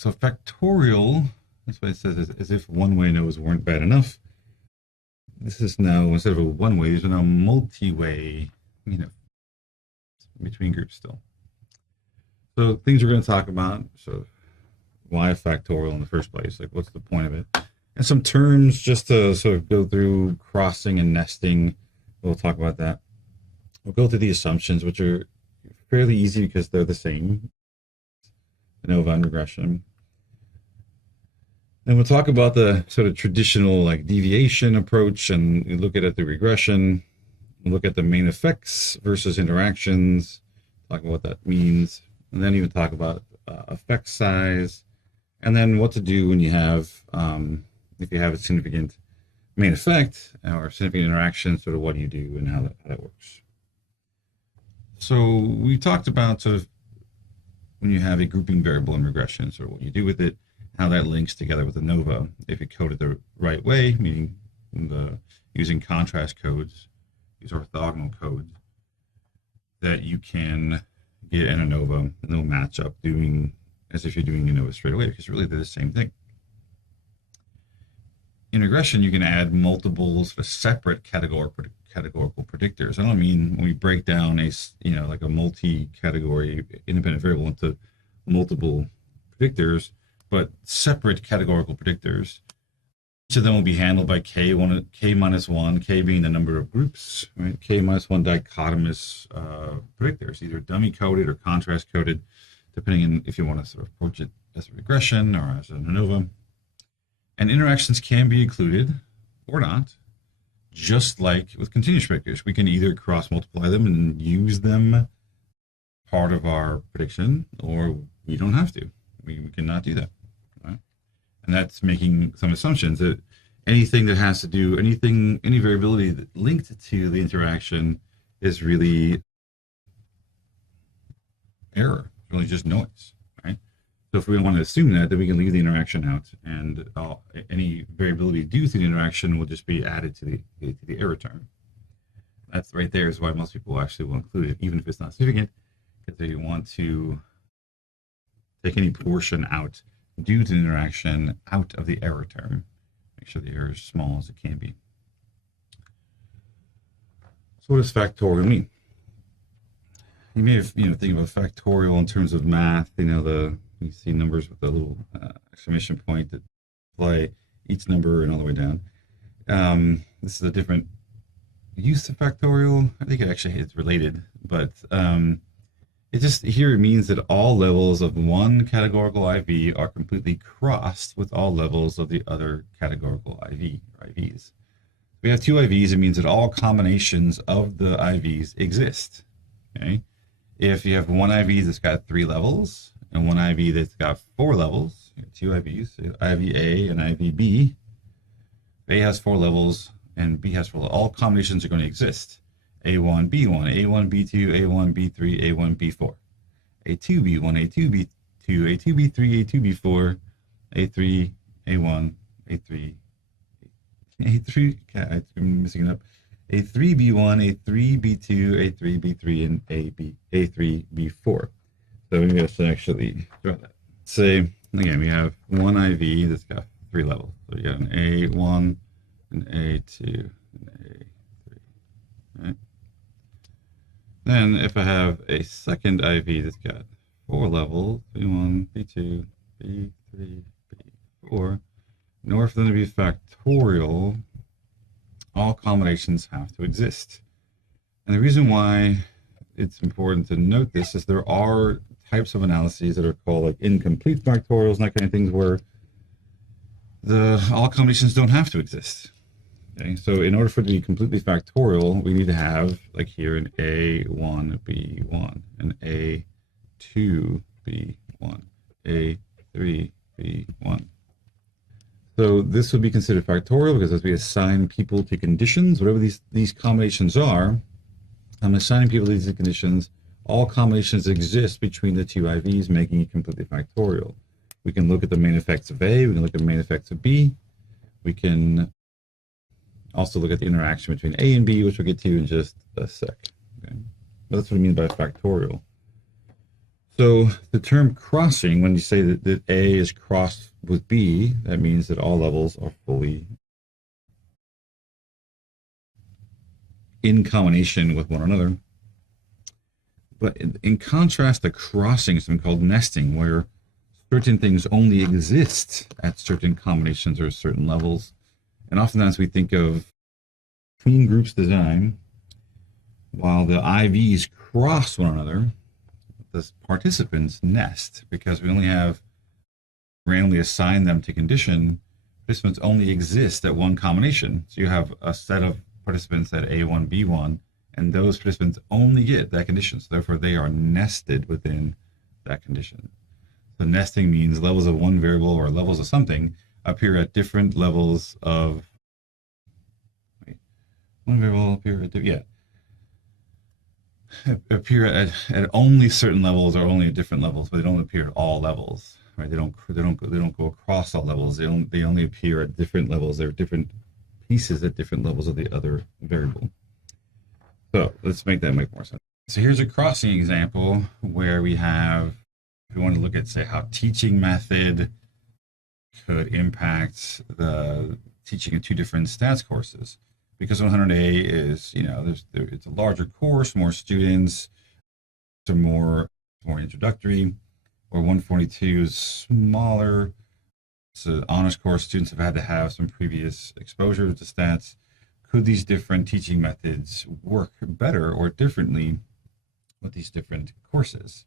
So factorial, that's what it says, is as if one-way ANOVAs weren't bad enough. This is now, instead of a one-way, these are now multi-way, between groups still. So things we're going to talk about, so why factorial in the first place, like what's the point of it? And some terms just to sort of go through crossing and nesting. We'll talk about that. We'll go through the assumptions, which are fairly easy because they're the same, ANOVA and regression. And we'll talk about the sort of traditional like deviation approach, and we look at it through regression. We'll look at the main effects versus interactions, talk about what that means, and then even talk about effect size, and then what to do when you have, if you have a significant main effect or significant interaction, sort of what do you do and how that works. So we talked about sort of when you have a grouping variable in regression, sort of what you do with it, how that links together with ANOVA. If you code it the right way, meaning using contrast codes, these orthogonal codes, that you can get an ANOVA and they'll match up doing as if you're doing ANOVA straight away, because really they're the same thing. In regression, you can add multiple sort of separate categorical predictors. I don't mean when we break down like a multi-category independent variable into multiple predictors, but separate categorical predictors. Each of them will be handled by k minus 1, k being the number of groups, right? K minus 1 dichotomous predictors, either dummy coded or contrast coded, depending on if you want to sort of approach it as a regression or as an ANOVA. And interactions can be included or not, just like with continuous predictors. We can either cross multiply them and use them part of our prediction, or we don't have to. We cannot do that. Right? And that's making some assumptions that anything that has to do, any variability that linked to the interaction is really error, really just noise, right? So if we want to assume that, then we can leave the interaction out, and any variability due to the interaction will just be added to the error term. That's right there is why most people actually will include it, even if it's not significant, because they want to take any portion out due to the interaction out of the error term. Make sure the error is as small as it can be. So what does factorial mean? You may have, think about factorial in terms of math, you see numbers with a little exclamation point that play each number and all the way down. This is a different use of factorial. I think it's related, but it means that all levels of one categorical IV are completely crossed with all levels of the other categorical IV or IVs. If we have two IVs, it means that all combinations of the IVs exist. Okay? If you have one IV that's got 3 levels and one IV that's got 4 levels, two IVs, IV A and IV B, A has 4 levels and B has 4 levels. All combinations are going to exist. A1, B1, A1, B2, A1, B3, A1, B4, A2, B1, A2, B2, A2, B3, A2, B4, A3, A1, A3, I'm missing it up, A3, B1, A3, B2, A3, B3, and A3, B4. So maybe I should actually draw that. Say, again, we have one IV that's got 3 levels. So you got an A1, an A2, and A3, right? Then if I have a second IV that's got 4 levels, B1, B2, B3, B4, in order for them to be factorial, all combinations have to exist. And the reason why it's important to note this is there are types of analyses that are called like incomplete factorials and that kind of things, where all combinations don't have to exist. Okay, so in order for it to be completely factorial, we need to have, like here, an A1B1, an A2B1, A3B1. So this would be considered factorial because as we assign people to conditions, whatever these combinations are, I'm assigning people to these conditions, all combinations exist between the two IVs, making it completely factorial. We can look at the main effects of A, we can look at the main effects of B, we can also look at the interaction between A and B, which we'll get to in just a sec. Okay? But that's what I mean by factorial. So the term crossing, when you say that A is crossed with B, that means that all levels are fully in combination with one another. But in contrast, the crossing is something called nesting, where certain things only exist at certain combinations or certain levels. And oftentimes we think of clean groups design, while the IVs cross one another, the participants nest, because we only have randomly assigned them to condition. Participants only exist at one combination. So you have a set of participants at A1, B1, and those participants only get that condition. So therefore, they are nested within that condition. So nesting means levels of one variable or levels of something appear at different levels of one variable appear at only certain levels or only at different levels, but they don't appear at all levels. Right? They don't go across all levels. They only appear at different levels. They're different pieces at different levels of the other variable. So let's make that make more sense. So here's a crossing example where we have, if we want to look at, say, how teaching method could impact the teaching of two different stats courses. Because 100A is, it's a larger course, more students, so more introductory, or 142 is smaller. It's an honors course. Students have had to have some previous exposure to stats. Could these different teaching methods work better or differently with these different courses?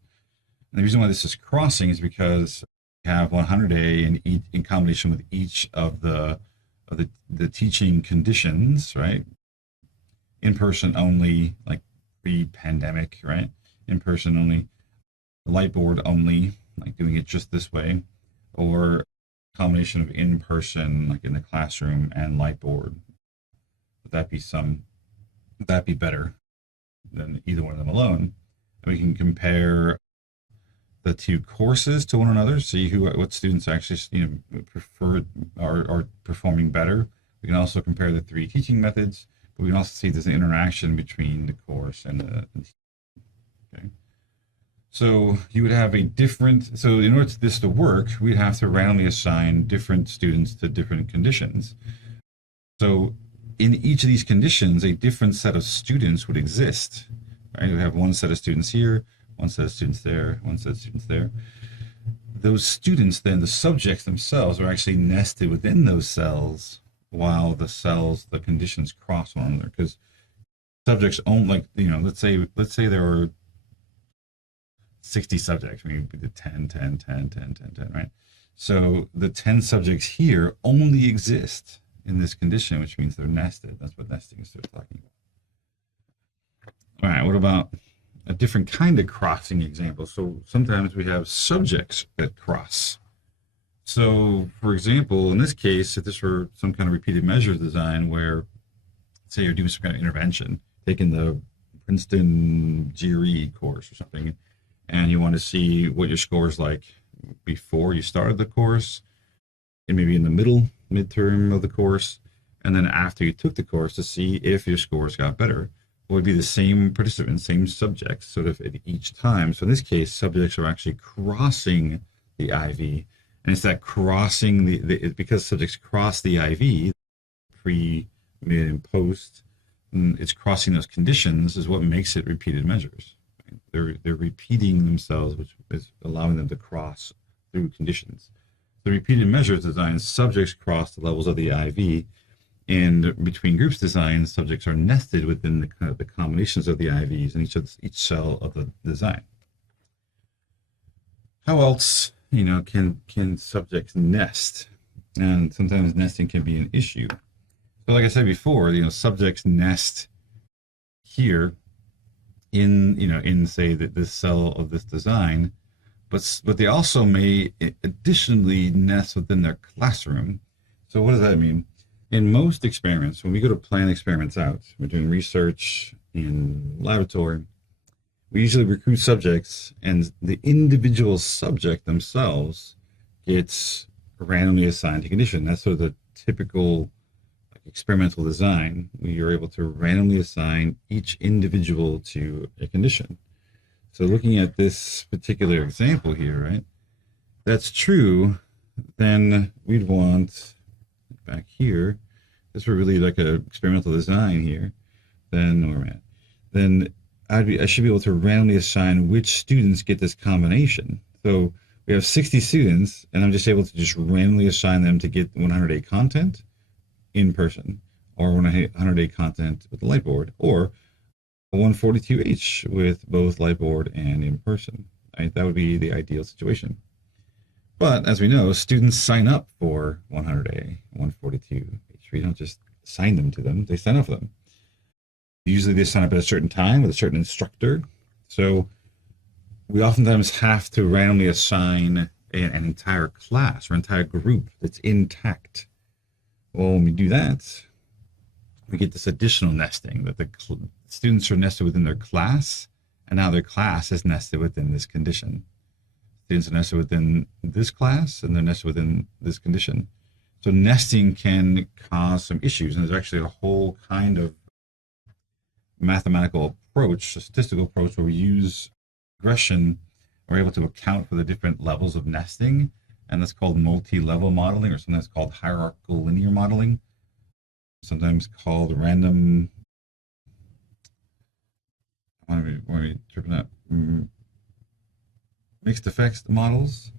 And the reason why this is crossing is because we have 100A in combination with each of the teaching conditions, right? In person only, like pre-pandemic, right? In person only, lightboard only, like doing it just this way, or combination of in person, like in the classroom, and lightboard. Would that be better than either one of them alone? And we can compare the two courses to one another, see what students actually prefer are performing better. We can also compare the three teaching methods, but we can also see there's an interaction between the course and the okay. So you would have so in order for this to work, we'd have to randomly assign different students to different conditions. So in each of these conditions, a different set of students would exist, right? We have one set of students here, one set of students there, one set of students there. Those students, then the subjects themselves, are actually nested within those cells, while the conditions cross one another. Because subjects only, let's say there were 60 subjects. We did 10, 10, 10, 10, 10, 10, right? So the 10 subjects here only exist in this condition, which means they're nested. That's what nesting is talking about. All right, what about a different kind of crossing example? So sometimes we have subjects that cross. So for example, in this case, if this were some kind of repeated measures design where, say, you're doing some kind of intervention, taking the Princeton GRE course or something, and you want to see what your score is like before you started the course, and maybe in the midterm of the course, and then after you took the course to see if your scores got better. It would be the same participants, same subjects, sort of at each time. So in this case, subjects are actually crossing the IV, and it's that crossing because subjects cross the IV, pre, mid, and post. And it's crossing those conditions is what makes it repeated measures. Right? They're repeating themselves, which is allowing them to cross through conditions. The repeated measures design, subjects cross the levels of the IV, and between groups design, subjects are nested within the combinations of the IVs in each cell of the design. How else, can subjects nest? And sometimes nesting can be an issue. So like I said before, subjects nest here in say this cell of this design, but they also may additionally nest within their classroom. So what does that mean? In most experiments, when we go to plan experiments out, we're doing research in laboratory, we usually recruit subjects, and the individual subject themselves gets randomly assigned a condition. That's sort of the typical experimental design. We are able to randomly assign each individual to a condition. So looking at this particular example here, right? That's true. Then we'd want back here. This were really like an experimental design here. Then where am I at? Then I should be able to randomly assign which students get this combination. So we have 60 students, and I'm just able to just randomly assign them to get 100A content in person, or 100A content with the Lightboard, or 142H with both Lightboard and in person. Right? That would be the ideal situation. But as we know, students sign up for 100A, 142H. We don't just assign them to them, they sign up for them. Usually they sign up at a certain time with a certain instructor. So we oftentimes have to randomly assign an entire class or entire group that's intact. Well, when we do that, we get this additional nesting that the students are nested within their class, and now their class is nested within this condition. Students are nested within this class, and they're nested within this condition. So nesting can cause some issues, and there's actually a whole kind of mathematical approach, a statistical approach, where we use regression. We're able to account for the different levels of nesting, and that's called multi-level modeling, or sometimes called hierarchical linear modeling, sometimes called random. Mixed effects models,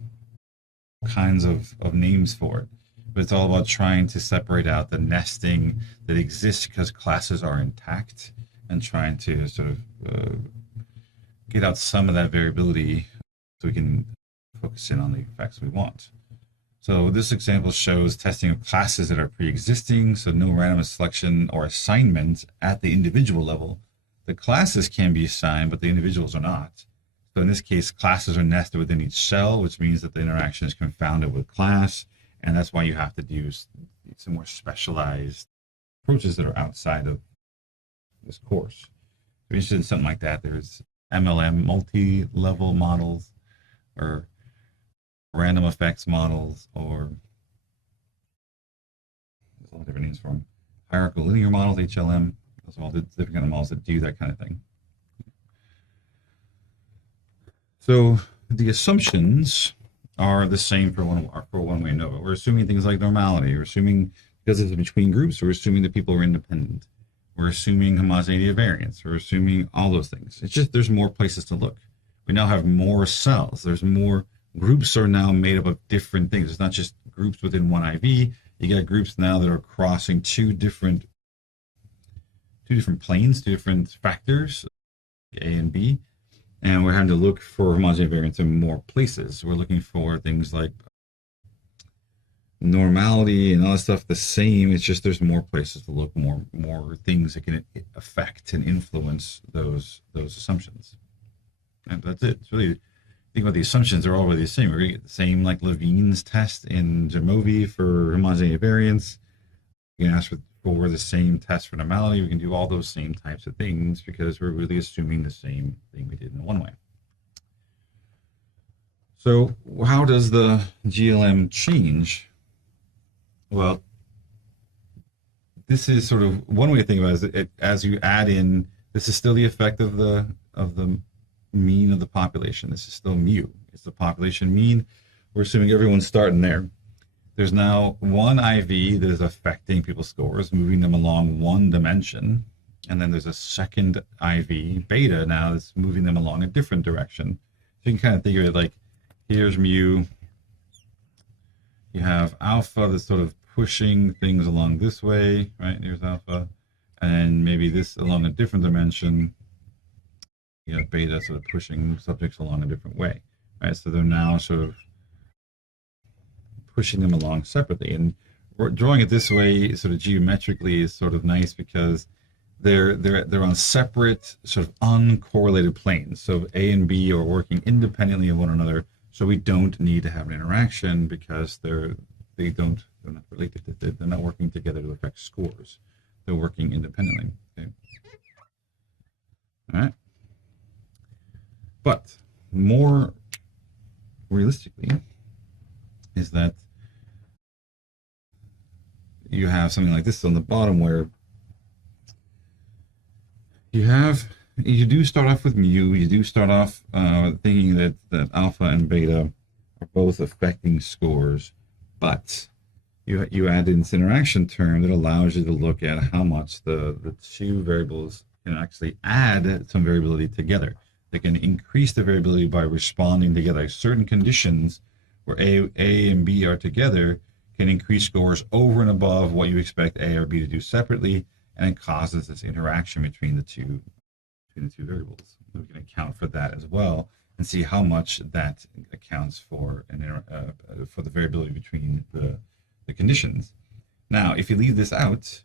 kinds of names for it. But it's all about trying to separate out the nesting that exists because classes are intact, and trying to sort of get out some of that variability so we can focus in on the effects we want. So this example shows testing of classes that are pre-existing, so no random selection or assignment at the individual level. The classes can be assigned, but the individuals are not. So in this case, classes are nested within each cell, which means that the interaction is confounded with class, and that's why you have to do some more specialized approaches that are outside of this course. If you're interested in something like that, there's MLM, multi-level models, or random effects models, or there's a lot of different names for them. Hierarchical linear models, HLM, those are all the different kind of models that do that kind of thing. So the assumptions are the same for Oneway ANOVA. We're assuming things like normality. We're assuming, because it's between groups, we're assuming that people are independent. We're assuming homogeneity of variance. We're assuming all those things. It's just there's more places to look. We now have more cells. There's more groups are now made up of different things. It's not just groups within one IV. You got groups now that are crossing two different planes, two different factors, A and B. And we're having to look for homogeneity variance in more places. We're looking for things like normality and all that stuff the same. It's just there's more places to look, more things that can affect and influence those assumptions. And that's it. It's really, think about the assumptions, they're all really the same. We're going to get the same like Levine's test in Jamovi for homogeneity variance. You can ask for the same test for normality. We can do all those same types of things because we're really assuming the same thing we did in one way. So how does the GLM change? Well, this is sort of one way to think about it. As you add in, this is still the effect of the mean of the population. This is still mu. It's the population mean. We're assuming everyone's starting there. There's now one IV that is affecting people's scores, moving them along one dimension. And then there's a second IV, beta, now that's moving them along a different direction. So you can kind of think of it like, here's mu. You have alpha that's sort of pushing things along this way, right? Here's alpha. And maybe this along a different dimension. You have beta sort of pushing subjects along a different way, right? So they're now sort of pushing them along separately, and drawing it this way sort of geometrically is sort of nice because they're on separate sort of uncorrelated planes. So A and B are working independently of one another, so we don't need to have an interaction because they're not related. They're not working together to affect scores. They're working independently. Okay. All right. But more realistically is that you have something like this on the bottom where you have you do start off with mu. You do start off thinking that alpha and beta are both affecting scores, but you add in this interaction term that allows you to look at how much the two variables can actually add some variability together. They can increase the variability by responding together. Certain conditions where A and B are together can increase scores over and above what you expect A or B to do separately, and it causes this interaction between the two variables. We can account for that as well and see how much that accounts for for the variability between the conditions. Now, if you leave this out, so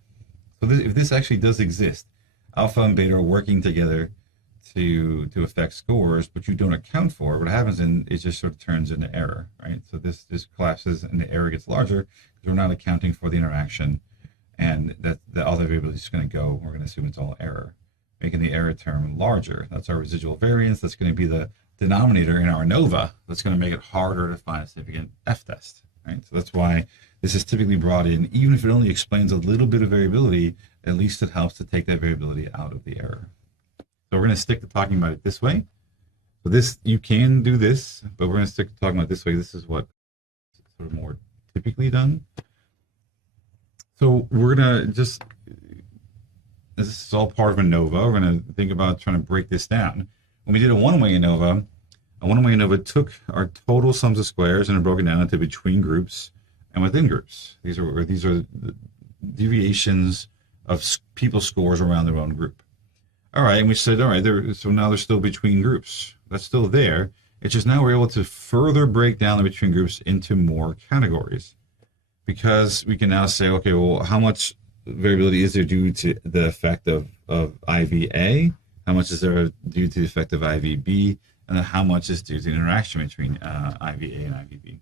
if this actually does exist, alpha and beta are working together to affect scores, but you don't account for it, what happens in it just sort of turns into error, right? So this collapses and the error gets larger because we're not accounting for the interaction, and that the other variable is just going to go. We're going to assume it's all error, making the error term larger. That's our residual variance. That's going to be the denominator in our ANOVA. That's going to make it harder to find a significant F-test, right? So that's why this is typically brought in, even if it only explains a little bit of variability, at least it helps to take that variability out of the error. So we're going to stick to talking about it this way. So this, you can do this, but we're going to stick to talking about it this way. This is what sort of more typically done. So we're going to just, this is all part of ANOVA. We're going to think about trying to break this down. When we did a one-way ANOVA took our total sums of squares and are broken down into between groups and within groups. These are the deviations of people's scores around their own group. All right, and we said, all right, so now they're still between groups. That's still there. It's just now we're able to further break down the between groups into more categories, because we can now say, okay, well, how much variability is there due to the effect of IVA? How much is there due to the effect of IVB? And then how much is due to the interaction between IVA and IVB?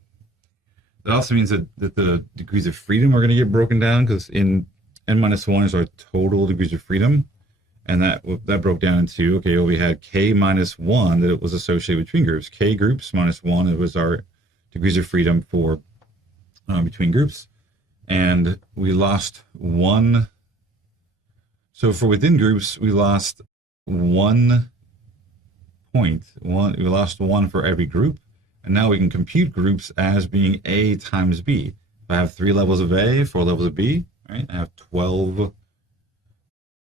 That also means that the degrees of freedom are going to get broken down, because in n-1 is our total degrees of freedom. And that broke down into, okay, well, we had k minus 1 that it was associated between groups. K groups minus 1, it was our degrees of freedom for between groups. And we lost 1. So for within groups, we lost 1 point. We lost 1 for every group. And now we can compute groups as being A times B. If I have 3 levels of A, 4 levels of B, right? I have 12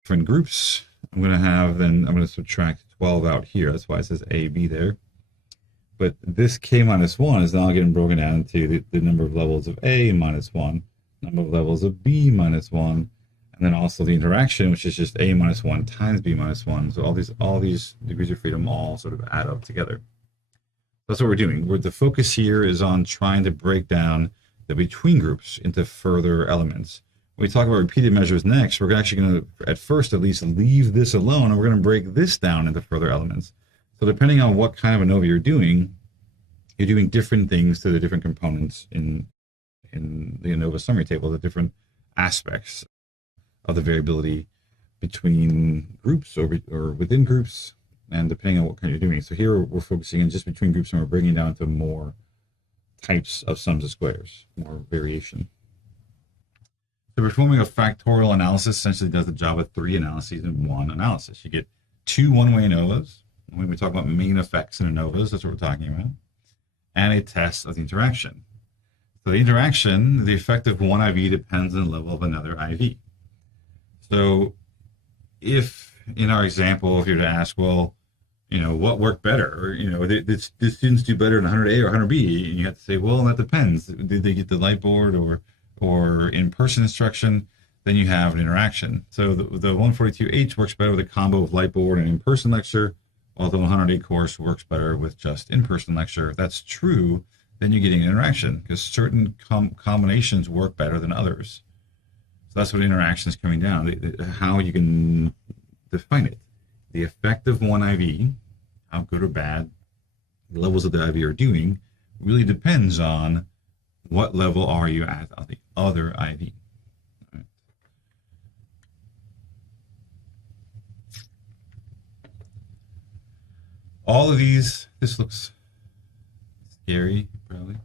different groups. I'm going to subtract 12 out here. That's why it says AB there. But this k minus 1 is now getting broken down into the number of levels of A minus 1, number of levels of B minus 1, and then also the interaction, which is just A minus 1 times B minus 1. So all these degrees of freedom all sort of add up together. That's what we're doing. The focus here is on trying to break down the between groups into further elements. When we talk about repeated measures next, we're actually going to, at first at least, leave this alone, and we're going to break this down into further elements. So depending on what kind of ANOVA you're doing different things to the different components in the ANOVA summary table, the different aspects of the variability between groups or within groups, and depending on what kind you're doing. So here we're focusing on just between groups, and we're bringing down to more types of sums of squares, more variation. So performing a factorial analysis essentially does the job of 3 analyses in 1 analysis. You get 2 one-way ANOVAs. When we talk about main effects in ANOVAs, that's what we're talking about, and a test of the interaction. So the interaction, the effect of one IV depends on the level of another IV. So if in our example, if you're to ask, well, what worked better? Or, did students do better in 100A or 100B? And you have to say, well, that depends. Did they get the light board or in-person instruction? Then you have an interaction. So the 142H works better with a combo of light board and in-person lecture, while the 100A course works better with just in-person lecture. If that's true, then you're getting an interaction, because certain combinations work better than others. So that's what interaction is coming down, how you can define it. The effect of one IV, how good or bad the levels of the IV are doing, really depends on what level are you at of the other IV. Right. All of these, this looks scary, probably.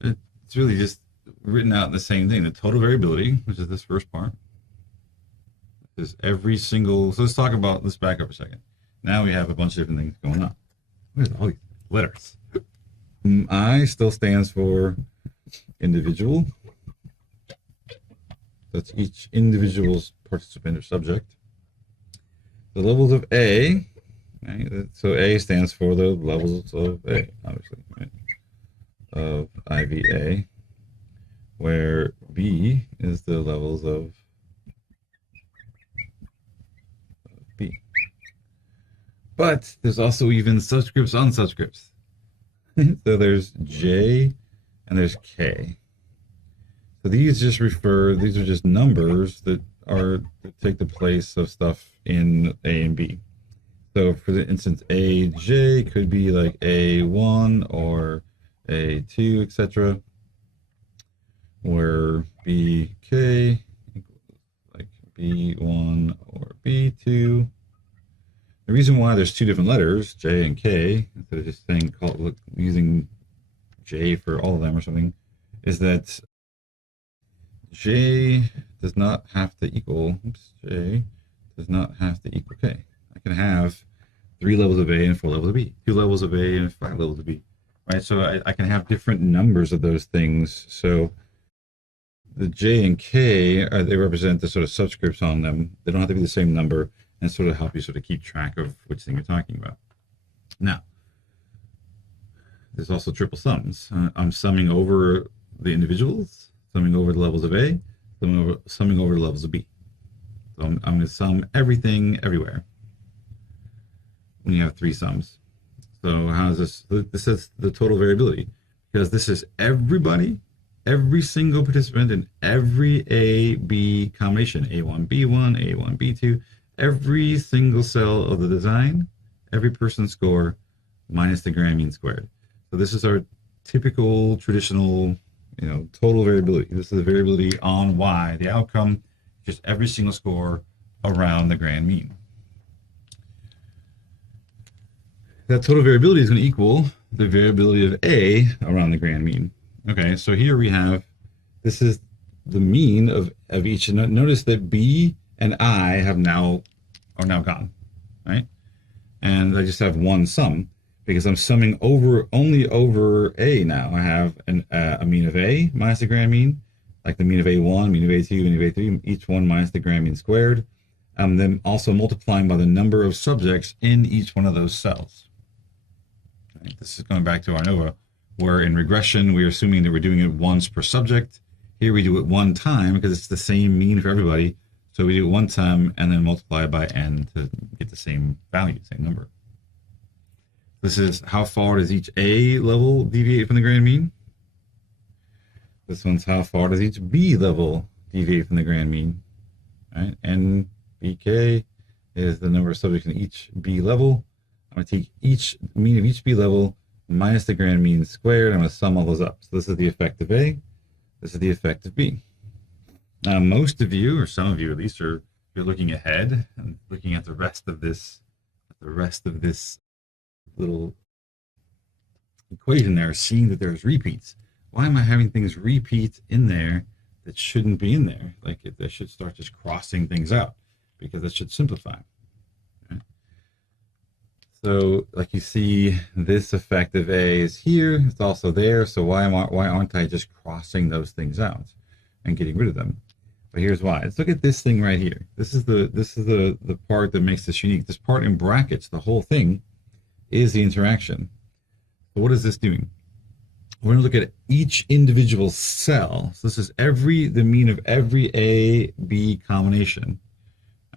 It's really just written out in the same thing. The total variability, which is this first part. is every single, so let's talk about, let's back up a second. Now we have a bunch of different things going on. What is all these letters? I still stands for individual. That's each individual's participant or subject. The levels of A, right? So A stands for the levels of A, obviously, right? Of IVA, where B is the levels of B. But there's also even subscripts on subscripts. So there's J and there's K. So these just refer, these are just numbers that take the place of stuff in A and B. So for the instance, AJ could be like A1 or A2, etc. Where BK equals like B1 or B2. The reason why there's two different letters, J and K, instead of just saying using J for all of them or something, is that J does not have to equal, J does not have to equal K. I can have 3 levels of A and 4 levels of B, 2 levels of A and 5 levels of B, right? So I can have different numbers of those things. So the J and K, they represent the sort of subscripts on them. They don't have to be the same number, and sort of help you sort of keep track of which thing you're talking about. Now, there's also triple sums. I'm summing over the individuals, summing over the levels of A, summing over the levels of B. So I'm going to sum everything everywhere when you have 3 sums. So how is this? This is the total variability, because this is everybody, every single participant in every A-B combination, A1, B1, A1, B2, every single cell of the design, every person's score minus the grand mean squared. So this is our typical traditional, total variability. This is the variability on Y, the outcome, just every single score around the grand mean. That total variability is going to equal the variability of A around the grand mean. Okay, so here we have, this is the mean of each. And notice that B and I are now gone, right? And I just have one sum because I'm summing only over A now. I have a mean of A minus the grand mean, like the mean of A1, mean of A2, mean of A3, each one minus the grand mean squared. Then also multiplying by the number of subjects in each one of those cells. Right? This is going back to ANOVA, where in regression, we're assuming that we're doing it once per subject. Here we do it one time because it's the same mean for everybody. So we do it one time and then multiply by n to get the same value, same number. This is how far does each A level deviate from the grand mean? This one's how far does each B level deviate from the grand mean? Right? And BK is the number of subjects in each B level. I'm going to take each mean of each B level minus the grand mean squared. I'm going to sum all those up. So this is the effect of A. This is the effect of B. Now, most of you, or some of you at least, you're looking ahead and looking at the rest of this little equation there, seeing that there's repeats. Why am I having things repeat in there that shouldn't be in there? Like they should start just crossing things out, because that should simplify. Okay? So, like you see, this effect of A is here. It's also there. So why aren't I just crossing those things out and getting rid of them? But here's why. Let's look at this thing right here. This is the part that makes this unique. This part in brackets, the whole thing, is the interaction. So what is this doing? We're going to look at each individual cell. So this is the mean of every A-B combination.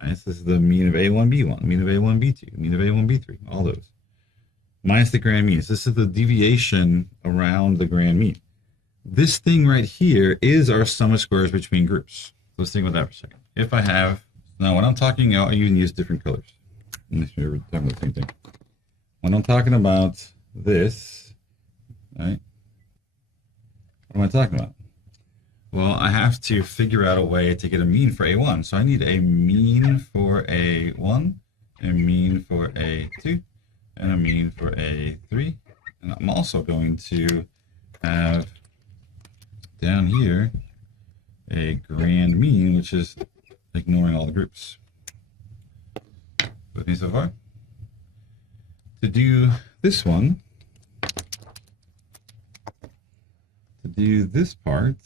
Right? This is the mean of A1-B1, mean of A1-B2, mean of A1-B3, all those. Minus the grand mean. So this is the deviation around the grand mean. This thing right here is our sum of squares between groups. Let's think about that for a second. If I have, now when I'm talking, I'll even use different colors. Make sure we're talking about the same thing. When I'm talking about this, right? What am I talking about? Well, I have to figure out a way to get a mean for A1. So I need a mean for A1, a mean for A2, and a mean for A3. And I'm also going to have down here a grand mean, which is ignoring all the groups. With me so far? To do this one, to do this part,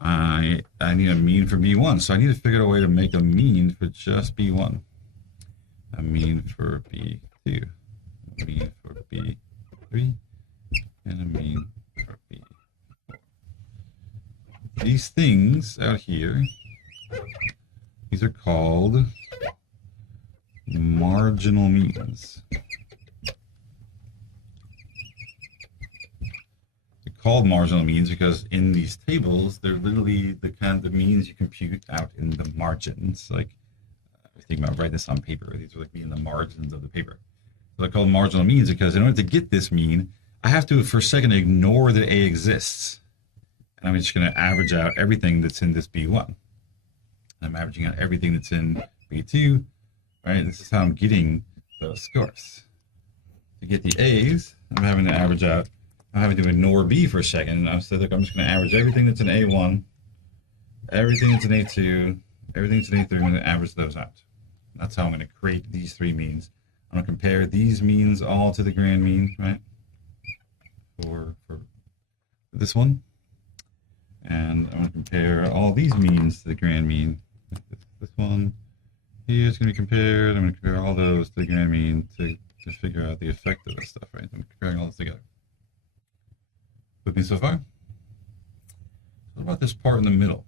I need a mean for B1. So I need to figure out a way to make a mean for just B1. A mean for B2, a mean for B3, and a mean for B4. These things out here, these are called marginal means. They're called marginal means because in these tables, they're literally the kind of means you compute out in the margins. Like, think about writing this on paper. These are like being the margins of the paper. So they're called marginal means because in order to get this mean, I have to, for a second, ignore that A exists. And I'm just going to average out everything that's in this B1. I'm averaging out everything that's in B2, right? This is how I'm getting those scores. To get the A's, I'm having to average out, I'm having to ignore B for a second. And I said, look, I'm just going to average everything that's in A1, everything that's in A2, everything that's in A3, I'm going to average those out. That's how I'm going to create these three means. I'm going to compare these means all to the grand mean, right? For this one. And I'm going to compare all these means to the grand mean. This one here is going to be compared. I'm going to compare all those to the grand mean to figure out the effect of this stuff, right? I'm comparing all this together. With me so far? What about this part in the middle?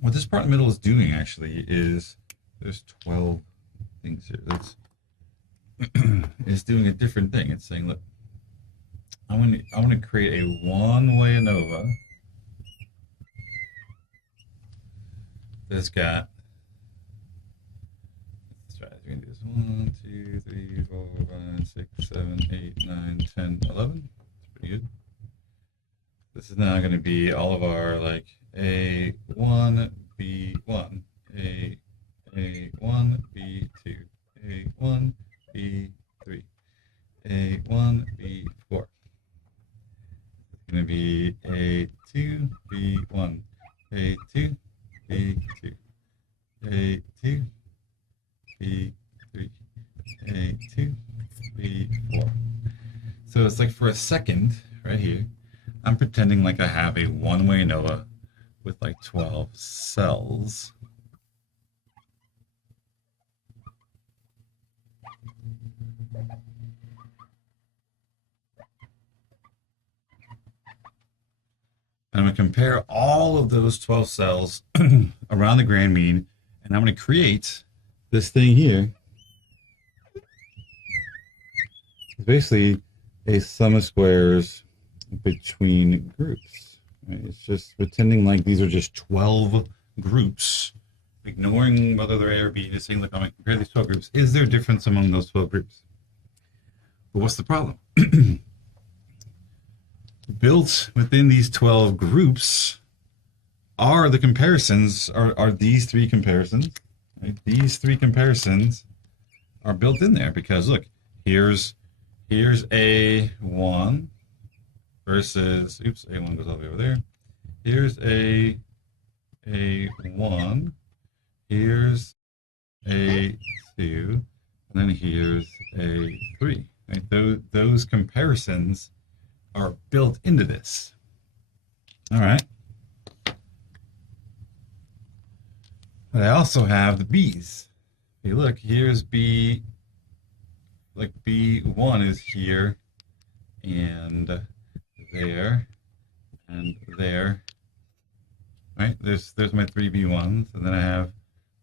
What this part in the middle is doing actually is there's 12 things here. That's it's doing a different thing. It's saying, look, I want to create a one-way ANOVA that's got, let's try this. We're going to do this 1, 2, 3, 4, 5, 6, 7, 8, 9, 10, 11. That's pretty good. This is now going to be all of our like A1, B1, A1, B2, A1, B3, A1, B4. It's going to be A2, B1, A2, B2, A2, B3, A2, B4. So it's like for a second, right here, I'm pretending like I have a one-way ANOVA with like 12 cells. And I'm going to compare all of those 12 cells around the grand mean, and I'm going to create this thing here. It's basically a sum of squares between groups. Right? It's just pretending like these are just 12 groups, ignoring whether they're A or B, just saying, look, I'm going to compare these 12 groups. Is there a difference among those 12 groups? But what's the problem? Built within these 12 groups are the comparisons, are these three comparisons. Right? These three comparisons are built in there because look, here's A1 versus, oops, A1 goes all the way over there. Here's A1, here's A2, and then here's A3. Right? Those comparisons are built into this. All right. But I also have the B's. Hey, look, here's B, like B1 is here and there and there. Right? There's my three B1s, and then I have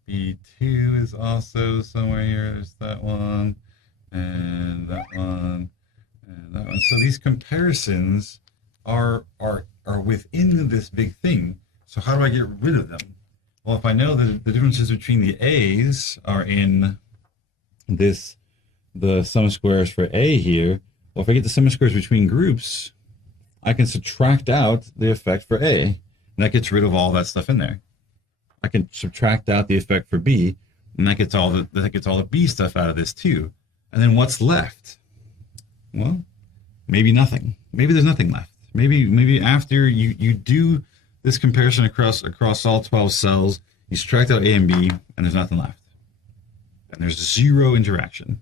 B2 is also somewhere here. There's that one and that one. And that one. So these comparisons are within this big thing. So how do I get rid of them? Well, if I know that the differences between the A's are in this, the sum of squares for A here, well, if I get the sum of squares between groups, I can subtract out the effect for A, and that gets rid of all that stuff in there. I can subtract out the effect for B, and that gets all the B stuff out of this too. And then what's left? Well, maybe nothing. Maybe there's nothing left. Maybe after you do this comparison across all 12 cells, You subtract out A and B, and there's nothing left. And there's zero interaction.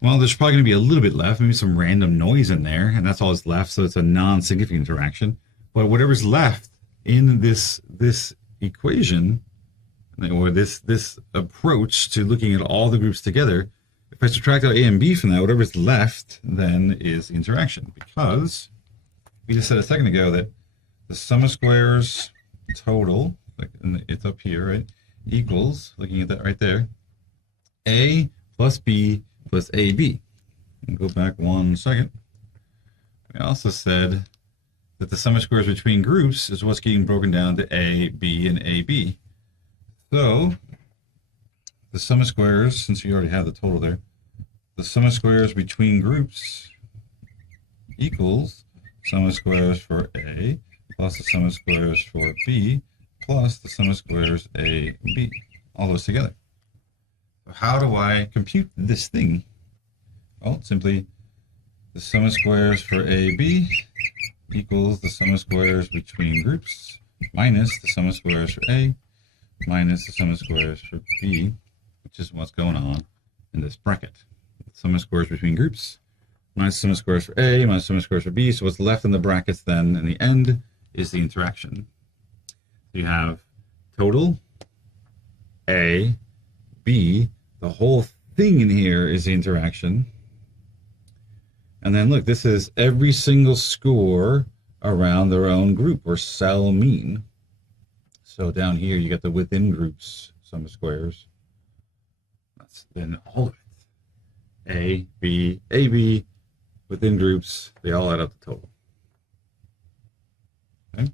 Well, there's probably going to be a little bit left, maybe some random noise in there, and that's all that's left, so it's a non-significant interaction. But whatever's left in this equation, or this approach to looking at all the groups together, if I subtract out A and B from that, whatever's left then is interaction. Because we just said a second ago that the sum of squares total, like it's up here, right, equals, looking at that right there, A plus B plus AB. I'll go back 1 second. We also said that the sum of squares between groups is what's getting broken down to A, B, and AB. So the sum of squares, since you already have the total there, the sum of squares between groups equals sum of squares for A plus the sum of squares for B plus the sum of squares AB, all those together. So how do I compute this thing? Well, simply the sum of squares for AB equals the sum of squares between groups minus the sum of squares for A minus the sum of squares for B, which is what's going on in this bracket. The sum of squares between groups minus the sum of squares for A minus the sum of squares for B. So what's left in the brackets then in the end is the interaction. So you have total A, B, the whole thing in here is the interaction. And then look, this is every single score around their own group, or cell mean. So down here you get the within groups sum of squares. That's then all of it. A, B, AB, within groups, they all add up the total. Okay.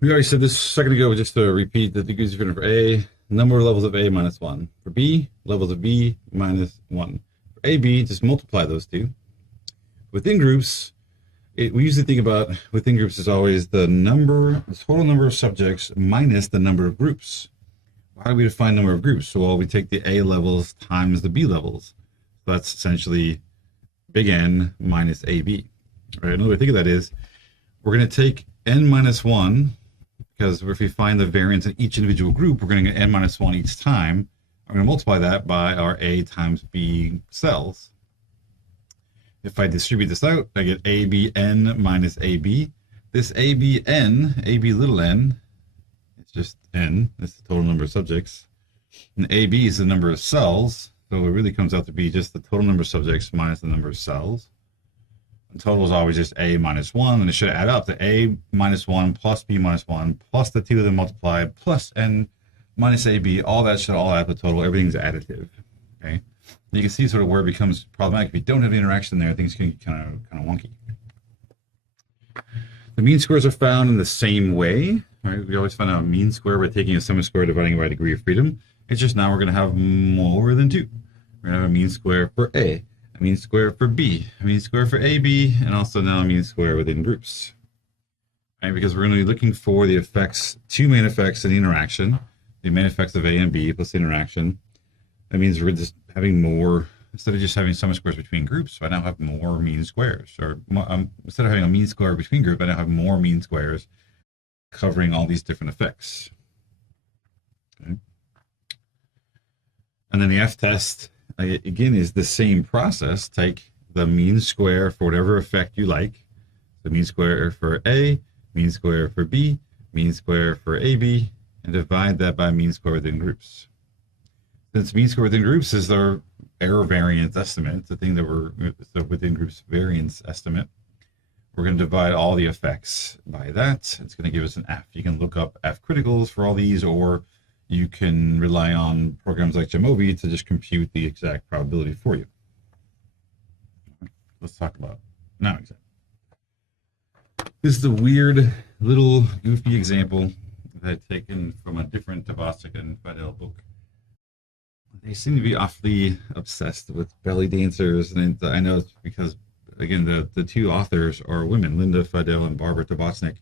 We already said this a second ago, but just to repeat, the degrees of freedom for A, number of levels of A minus 1. For B, levels of B minus 1. For AB, just multiply those two. Within groups, we usually think about within groups as always the total number of subjects minus the number of groups. How do we define number of groups? So, well, we take the A levels times the B levels. So that's essentially big N minus AB. Right? Another way to think of that is we're going to take N minus 1, because if we find the variance in each individual group, we're going to get N minus 1 each time. I'm going to multiply that by our A times B cells. If I distribute this out, I get ABN minus AB. This ABN, AB little n, it's just n, that's the total number of subjects. And AB is the number of cells, so it really comes out to be just the total number of subjects minus the number of cells. And total is always just A minus 1, and it should add up to A minus 1 plus B minus 1 plus the two of them multiplied plus N minus AB. All that should all add up to total. Everything's additive. Okay. You can see sort of where it becomes problematic. If you don't have the interaction there, things can get kind of wonky. The mean squares are found in the same way. Right? We always find out a mean square by taking a sum of square dividing by degree of freedom. It's just now we're going to have more than 2. We're going to have a mean square for A, a mean square for B, a mean square for AB, and also now a mean square within groups. Right? Because we're going to be looking for the effects, 2 main effects in the interaction, the main effects of A and B plus the interaction. That means we're just having more, instead of just having sum of squares between groups, I now have more mean squares. Or instead of having a mean square between groups, I now have more mean squares covering all these different effects. Okay. And then the F-test, again, is the same process. Take the mean square for whatever effect you like. The mean square for A, mean square for B, mean square for AB, and divide that by mean square within groups. Since mean square within groups is our error variance estimate, it's the thing that it's the within groups variance estimate, we're going to divide all the effects by that. It's going to give us an F. You can look up F criticals for all these, or you can rely on programs like Jamovi to just compute the exact probability for you. Let's talk about now example. This is the weird little goofy example that I've taken from a different Tavasik and Fidel book. They seem to be awfully obsessed with belly dancers, and I know it's because, again, the two authors are women, Linda Fidel and Barbara Tavasik,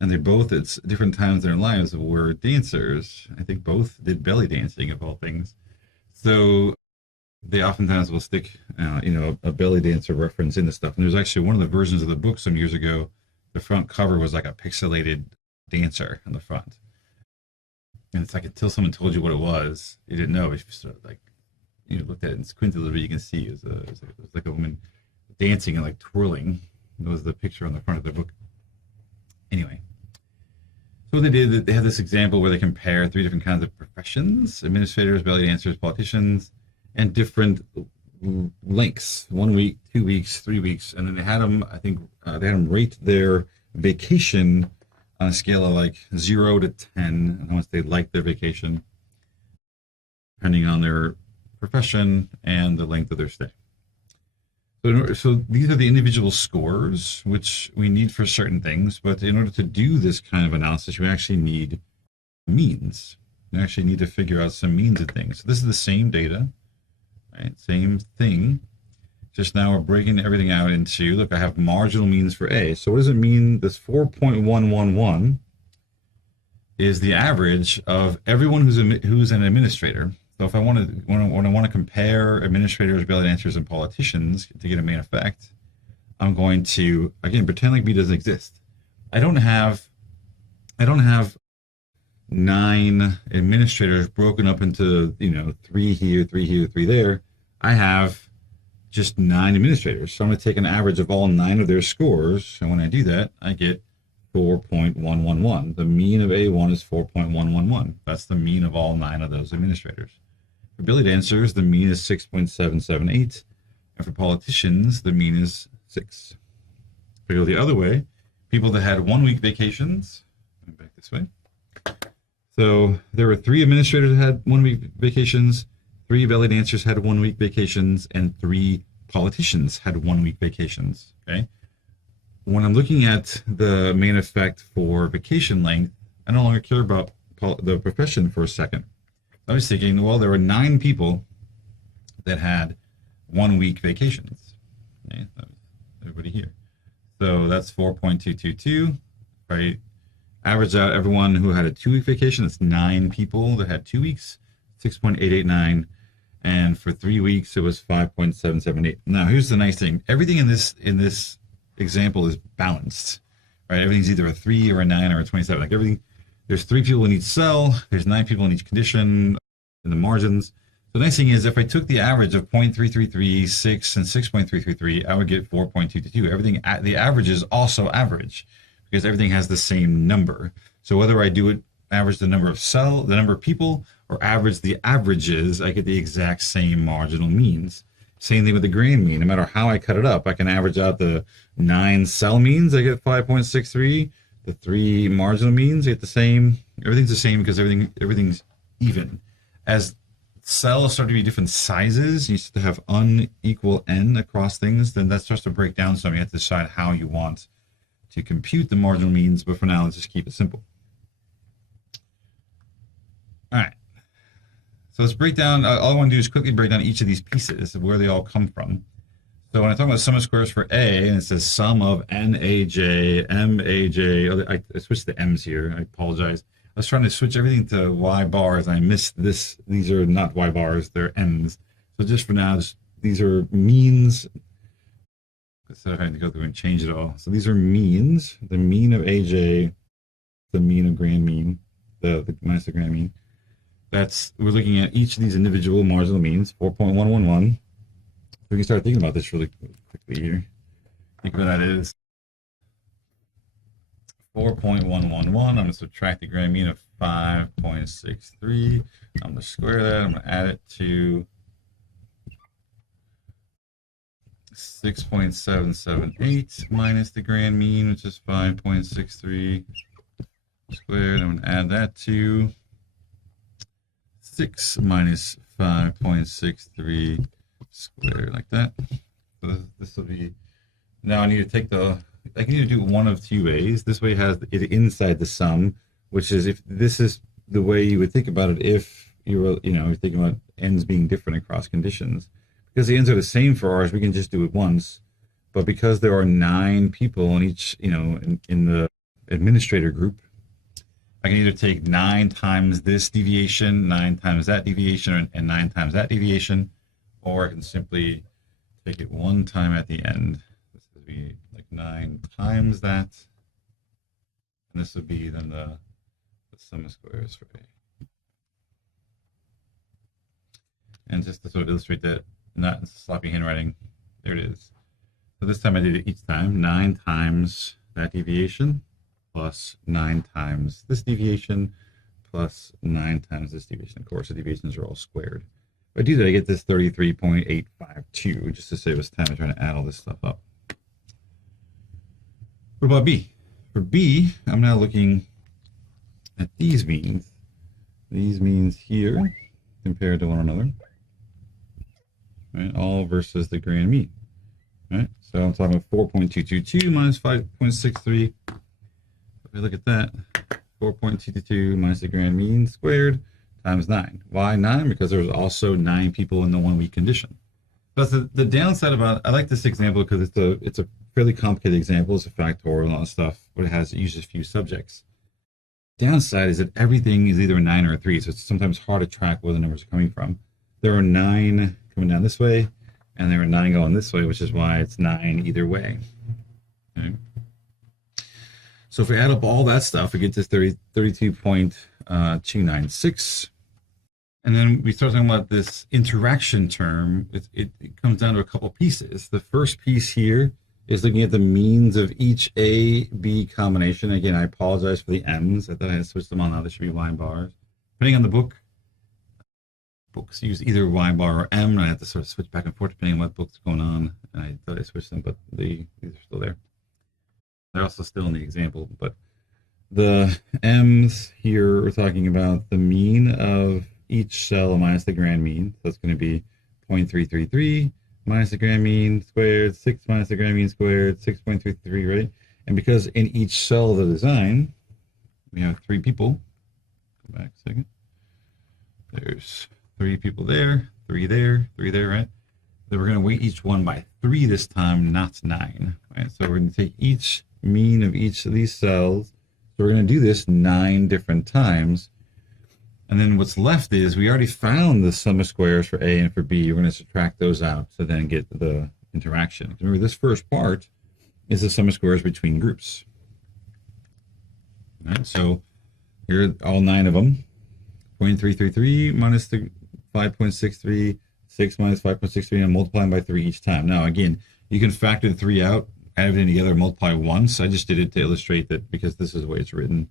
and they both, at different times in their lives, were dancers. I think both did belly dancing, of all things. So they oftentimes will stick, a belly dancer reference in the stuff. And there's actually one of the versions of the book some years ago, the front cover was like a pixelated dancer in the front. And it's like until someone told you what it was, you didn't know. If you sort of like, looked at it and squinted a little bit, you can see it was like a woman dancing and like twirling. That was the picture on the front of the book. Anyway, so what they did, they had this example where they compare 3 different kinds of professions: administrators, belly dancers, politicians, and different lengths: 1 week, 2 weeks, 3 weeks. And then they had them, I think, they had them rate their vacation on a scale of like 0 to 10, and how much they liked their vacation, depending on their profession and the length of their stay. So these are the individual scores, which we need for certain things. But in order to do this kind of analysis, we actually need means. We actually need to figure out some means of things. So this is the same data, right? Same thing. Just now we're breaking everything out into, look, I have marginal means for A. So what does it mean? This 4.111 is the average of everyone who's an administrator. So if I want to compare administrators, belly dancers, and politicians to get a main effect, I'm going to, again, pretend like B doesn't exist. I don't have 9 administrators broken up into 3 here, 3 here, 3 there. I have just 9 administrators. So I'm going to take an average of all 9 of their scores, and when I do that, I get 4.111. The mean of A1 is 4.111. That's the mean of all 9 of those administrators. For belly dancers, the mean is 6.778, and for politicians, the mean is 6. If I go the other way, people that had 1 week vacations, back this way. So there were 3 administrators that had 1 week vacations, 3 belly dancers had 1 week vacations, and 3 politicians had 1 week vacations. Okay. When I'm looking at the main effect for vacation length, I no longer care about the profession for a second. I was thinking, well, there were 9 people that had 1 week vacations. Okay, that was everybody here. So that's 4.222, right? Average out everyone who had a 2 week vacation. That's 9 people that had 2 weeks, 6.889. And for 3 weeks, it was 5.778. Now, here's the nice thing. Everything in this example is balanced, right? Everything's either a 3 or a 9 or a 27. Like everything. There's 3 people in each cell. There's 9 people in each condition in the margins. The nice thing is if I took the average of 0.333, 6, and 6.333, I would get 4.222. Everything, the average is also average because everything has the same number. So whether I do it, average the number of people, or average the averages, I get the exact same marginal means. Same thing with the grand mean. No matter how I cut it up, I can average out the 9 cell means, I get 5.63. The 3 marginal means, I get the same. Everything's the same because everything's even. As cells start to be different sizes, you start to have unequal n across things, then that starts to break down some. You have to decide how you want to compute the marginal means, but for now, let's just keep it simple. All right. So let's break down, all I want to do is quickly break down each of these pieces of where they all come from. So when I talk about sum of squares for A, and it says sum of Naj, Maj, I switched the M's here, I apologize. I was trying to switch everything to Y bars, and I missed this. These are not Y bars, they're M's. So just for now, these are means. Instead of having to go through and change it all. So these are means, the mean of AJ, the mean of grand mean, the minus the grand mean. We're looking at each of these individual marginal means, 4.111. We can start thinking about this really quickly here. Think of that is 4.111. I'm going to subtract the grand mean of 5.63. I'm going to square that. I'm going to add it to 6.778 minus the grand mean, which is 5.63 squared. I'm going to add that to 6 minus 5.63 squared, like that. So this will be, now I need to take I need to do one of 2 ways. This way has it inside the sum, which is if this is the way you would think about it if you were, you're thinking about n's being different across conditions. Because the n's are the same for ours, we can just do it once. But because there are 9 people in each, in the administrator group, I can either take 9 times this deviation, 9 times that deviation, and 9 times that deviation, or I can simply take it one time at the end. This would be like 9 times that, and this would be then the sum of squares for A. And just to sort of illustrate that, not sloppy handwriting, there it is. So this time I did it each time, 9 times that deviation plus 9 times this deviation plus 9 times this deviation. Of course, the deviations are all squared. If I do that, I get this 33.852, just to save us time of trying to add all this stuff up. What about B? For B, I'm now looking at these means. These means here compared to one another. Right, all versus the grand mean. Right, so I'm talking about 4.222 minus 5.63. If we look at that, 4.222 minus the grand mean squared times 9. Why 9? Because there was also 9 people in the 1 week condition. But the downside about, I like this example because it's a fairly complicated example. It's a factorial and all that stuff, but it uses few subjects. Downside is that everything is either a 9 or a 3, so it's sometimes hard to track where the numbers are coming from. There are 9 coming down this way, and there are 9 going this way, which is why it's 9 either way. Okay. So if we add up all that stuff, we get this 32.296. And then we start talking about this interaction term. It comes down to a couple pieces. The first piece here is looking at the means of each A, B combination. Again, I apologize for the M's. I thought I had switched them on. Now there should be Y bars. Depending on the book, books use either Y bar or M, and I have to sort of switch back and forth depending on what book's going on. And I thought I switched them, but these are still there. They're also still in the example, but the M's here, we're talking about the mean of each cell minus the grand mean. So that's going to be 0.333 minus the grand mean squared, 6 minus the grand mean squared, 6.33, right? And because in each cell of the design, we have 3 people. Go back a second. There's 3 people there, 3 there, 3 there, right? So we're going to weight each one by 3 this time, not 9, right? So we're going to take each mean of each of these cells. So we're going to do this 9 different times. And then what's left is we already found the sum of squares for A and for B. We're going to subtract those out to then get the interaction. Remember, this first part is the sum of squares between groups. All right, so here are all 9 of them. 0.333 minus the 5.63, 6 minus 5.63, and multiplying by 3 each time. Now, again, you can factor the 3 out, add everything together, multiply once. I just did it to illustrate that because this is the way it's written.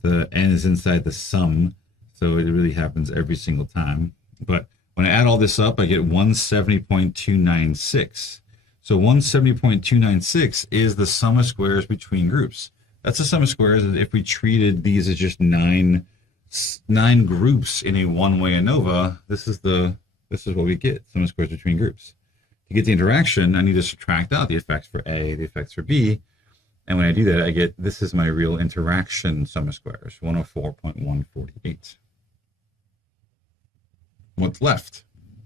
The n is inside the sum. So it really happens every single time. But when I add all this up, I get 170.296. So 170.296 is the sum of squares between groups. That's the sum of squares if we treated these as just 9 groups in a one-way ANOVA. This is what we get, sum of squares between groups. To get the interaction, I need to subtract out the effects for A, the effects for B. And when I do that, I get, this is my real interaction sum of squares, 104.148. What's left?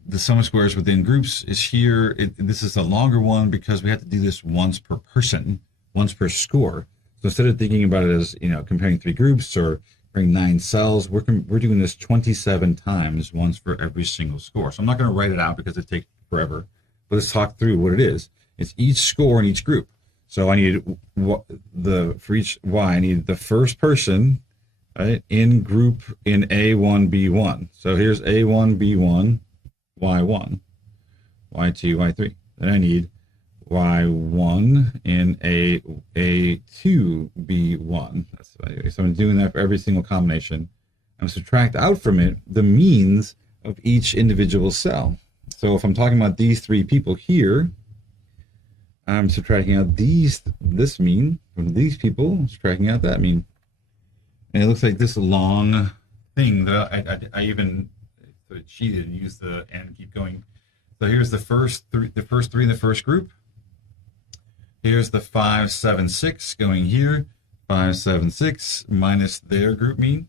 The sum of squares within groups is here. This is a longer one because we have to do this once per person, once per score. So instead of thinking about it as, comparing 3 groups or comparing 9 cells, we're doing this 27 times, once for every single score. So I'm not going to write it out because it takes forever. But let's talk through what it is. It's each score in each group. So I need for each Y, I need the first person, right, in group in A1, B1. So here's A1, B1, Y1, Y2, Y3. Then I need Y1 in A2, B1. So I'm doing that for every single combination. I'm subtract out from it the means of each individual cell. So if I'm talking about these 3 people here, I'm subtracting out this mean from these people, subtracting out that mean. And it looks like this long thing that I even sort of cheated and used the and keep going. So here's the first 3 in the first group. Here's the 5, 7, 6 going here. 5, 7, 6 minus their group mean.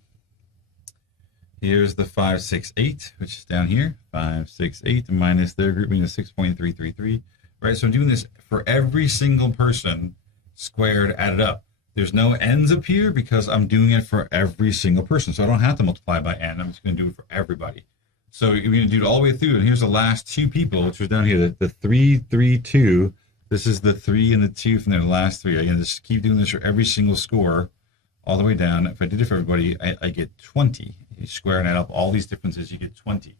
Here's the 5, 6, 8, which is down here. 5, 6, 8 minus their group mean is 6.333. Right, so I'm doing this for every single person squared added up. There's no n's up here because I'm doing it for every single person. So I don't have to multiply by n. I'm just going to do it for everybody. So you're going to do it all the way through. And here's the last 2 people, which was down here, the 3, 3, 2. This is the 3 and the 2 from their last 3. Again, just keep doing this for every single score all the way down. If I did it for everybody, I get 20. You square and add up all these differences, you get 20.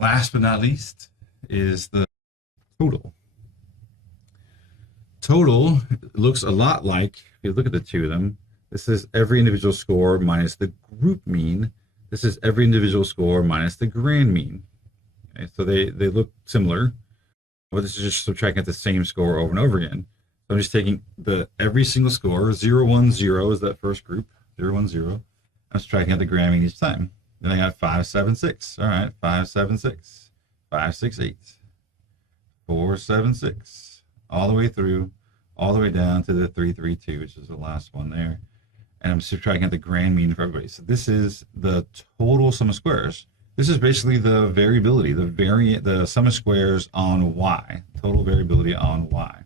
Last but not least is the total. Total looks a lot like, if you look at the two of them, this is every individual score minus the group mean. This is every individual score minus the grand mean. Okay, so they look similar, but this is just subtracting at the same score over and over again. So I'm just taking every single score, 0, 1, 0 is that first group, 0, 1, 0. I'm subtracting out the grand mean each time. Then I got 5, 7, 6. All right, 5, 7, 6, 5, 6, 8, 4, 7, 6, all the way through, all the way down to the 3, 3, 2, which is the last one there. And I'm subtracting out the grand mean for everybody. So this is the total sum of squares. This is basically the variability, the sum of squares on y, total variability on y.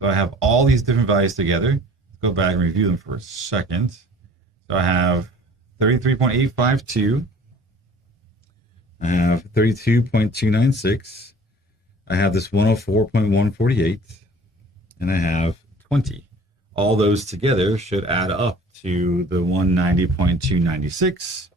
So I have all these different values together. Let's go back and review them for a second. So I have 33.852. I have 32.296. I have this 104.148. And I have 20. All those together should add up to the 190.296.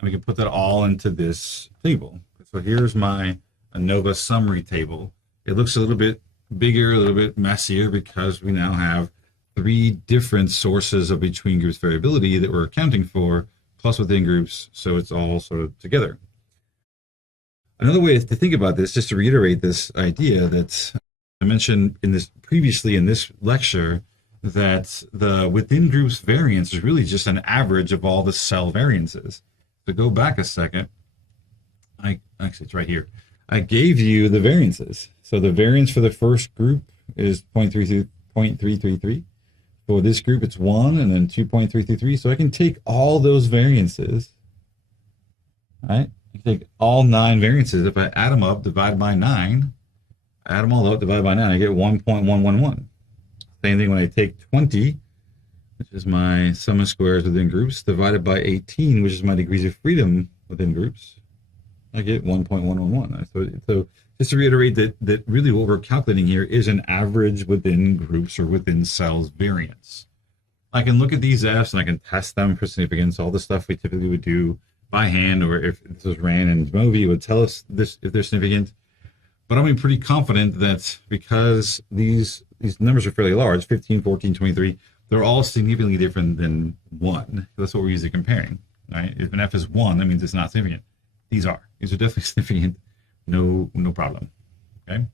And we can put that all into this table. So here's my ANOVA summary table. It looks a little bit bigger, a little bit messier because we now have 3 different sources of between groups variability that we're accounting for, plus within groups, so it's all sort of together. Another way to think about this, just to reiterate this idea that I mentioned previously in this lecture, that the within groups variance is really just an average of all the cell variances. To go back a second, actually it's right here. I gave you the variances. So the variance for the first group is 0.333. For this group, it's 1 and then 2.333. So I can take all those variances, right? I can take all 9 variances. If I add them up, divide by 9, add them all up, divide by 9, I get 1.111. Same thing when I take 20, which is my sum of squares within groups, divided by 18, which is my degrees of freedom within groups, I get 1.111. So just to reiterate that really what we're calculating here is an average within groups or within cells variance. I can look at these F's and I can test them for significance, all the stuff we typically would do by hand, or if this was ran in Movi, it would tell us this if they're significant. But I'm pretty confident that because these numbers are fairly large, 15, 14, 23, they're all significantly different than 1. That's what we're usually comparing, right? If an F is 1, that means it's not significant. These are definitely significant. No problem. Okay.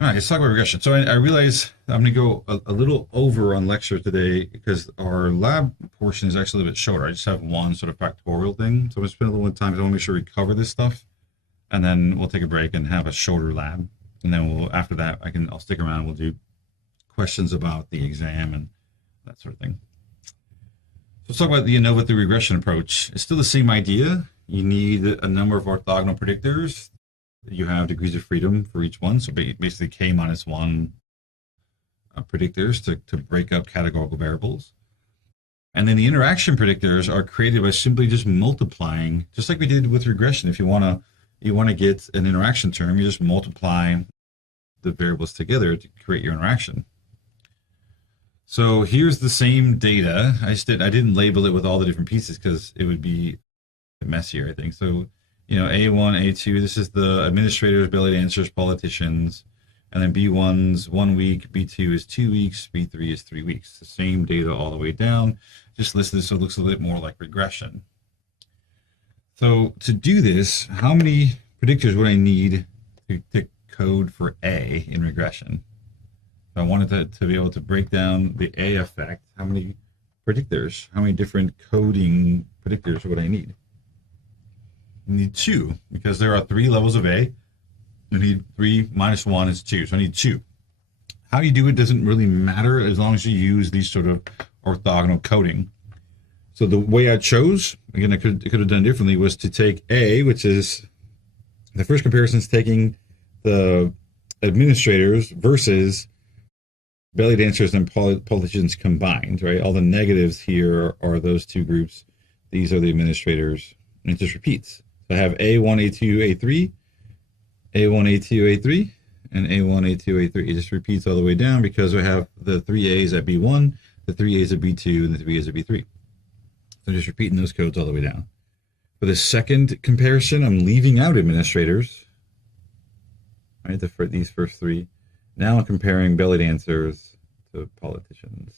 All right, let's talk about regression. So I realize I'm going to go a little over on lecture today because our lab portion is actually a little bit shorter. I just have one sort of factorial thing. So I'm going to spend a little more time because I want to make sure we cover this stuff. And then we'll take a break and have a shorter lab. And then after that, I'll stick around. We'll do questions about the exam and that sort of thing. So let's talk about the ANOVA through regression approach. It's still the same idea. You need a number of orthogonal predictors. You have degrees of freedom for each one. So basically K minus 1 predictors to break up categorical variables. And then the interaction predictors are created by simply just multiplying, just like we did with regression. If you want to get an interaction term, you just multiply the variables together to create your interaction. So here's the same data. I didn't label it with all the different pieces because it would be messier, I think. So, A1, A2, this is the administrators, belly dancers, politicians, and then B1's 1 week, B2 is 2 weeks, B3 is 3 weeks. The same data all the way down, just listed so it looks a little bit more like regression. So to do this, how many predictors would I need to code for A in regression? If I wanted to be able to break down the A effect, how many predictors, how many different coding predictors would I need? I need 2 because there are 3 levels of A. I need 3 minus 1 is 2, so I need 2. How you do it doesn't really matter as long as you use these sort of orthogonal coding. So the way I chose, again, I could have done differently, was to take A, which is the first comparison is taking the administrators versus belly dancers and politicians combined, right? All the negatives here are those 2 groups. These are the administrators, and it just repeats. So I have A1, A2, A3, A1, A2, A3, and A1, A2, A3. It just repeats all the way down because we have the 3 A's at B1, the 3 A's at B2, and the 3 A's at B3. I'm just repeating those codes all the way down. For the second comparison, I'm leaving out administrators, right? For these first three. Now I'm comparing belly dancers to politicians.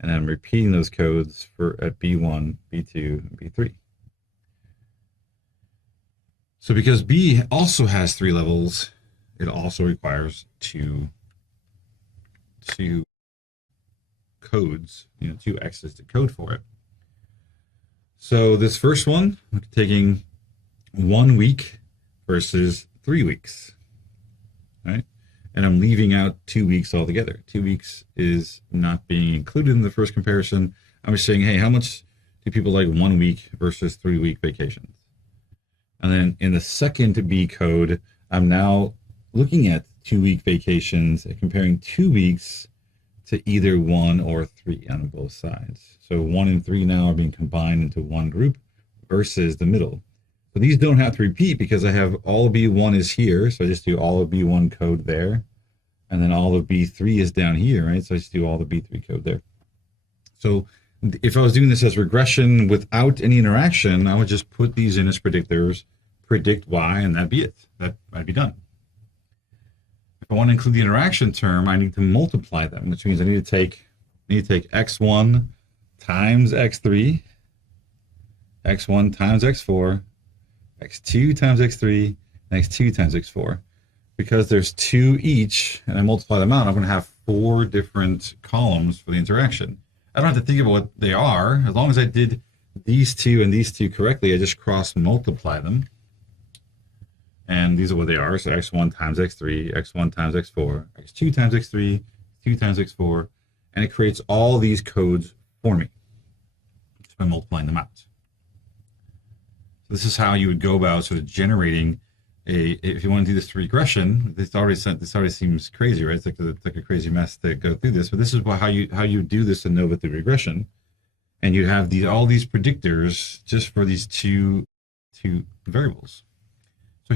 And I'm repeating those codes at B1, B2, and B3. So because B also has 3 levels, it also requires two codes, 2 X's to code for it. So this first one, I'm taking 1 week versus 3 weeks, right? And I'm leaving out 2 weeks altogether. 2 weeks is not being included in the first comparison. I'm just saying, hey, how much do people like 1 week versus 3 week vacations? And then in the second B code, I'm now looking at 2 week vacations and comparing 2 weeks to either 1 or 3 on both sides. So 1 and 3 now are being combined into one group versus the middle. So these don't have to repeat because I have all of B1 is here. So I just do all of B1 code there. And then all of B3 is down here, right? So I just do all the B3 code there. So if I was doing this as regression without any interaction, I would just put these in as predictors, predict Y, and that'd be it. That'd be done. If I want to include the interaction term, I need to multiply them, which means I need to take X1 times X3, X1 times X4, X2 times X3, and X2 times X4. Because there's 2 each, and I multiply them out, I'm going to have 4 different columns for the interaction. I don't have to think about what they are. As long as I did these 2 and these 2 correctly, I just cross-multiply them. And these are what they are. So X1 times X3, X1 times X4, X2 times X3, X2 times X4. And it creates all these codes for me just by multiplying them out. So this is how you would go about sort of generating if you want to do this regression. This already seems crazy, right? It's like a crazy mess to go through this. But this is how you do this ANOVA through regression. And you have all these predictors just for these two variables. So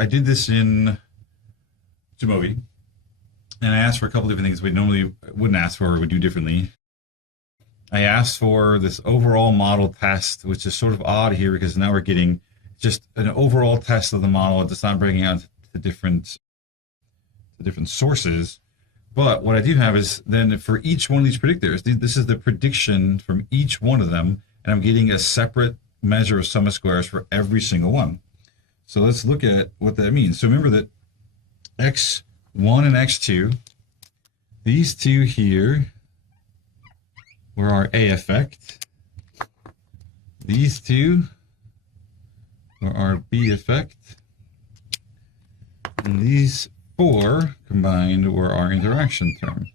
I did this in Jamovi, and I asked for a couple different things we normally wouldn't ask for or would do differently. I asked for this overall model test, which is sort of odd here because now we're getting just an overall test of the model. It's not breaking out the different sources. But what I do have is then for each one of these predictors, this is the prediction from each one of them, and I'm getting a separate measure of sum of squares for every single one. So let's look at what that means. So remember that X1 and X2, these 2 here were our A effect. These 2 were our B effect. And these 4 combined were our interaction term.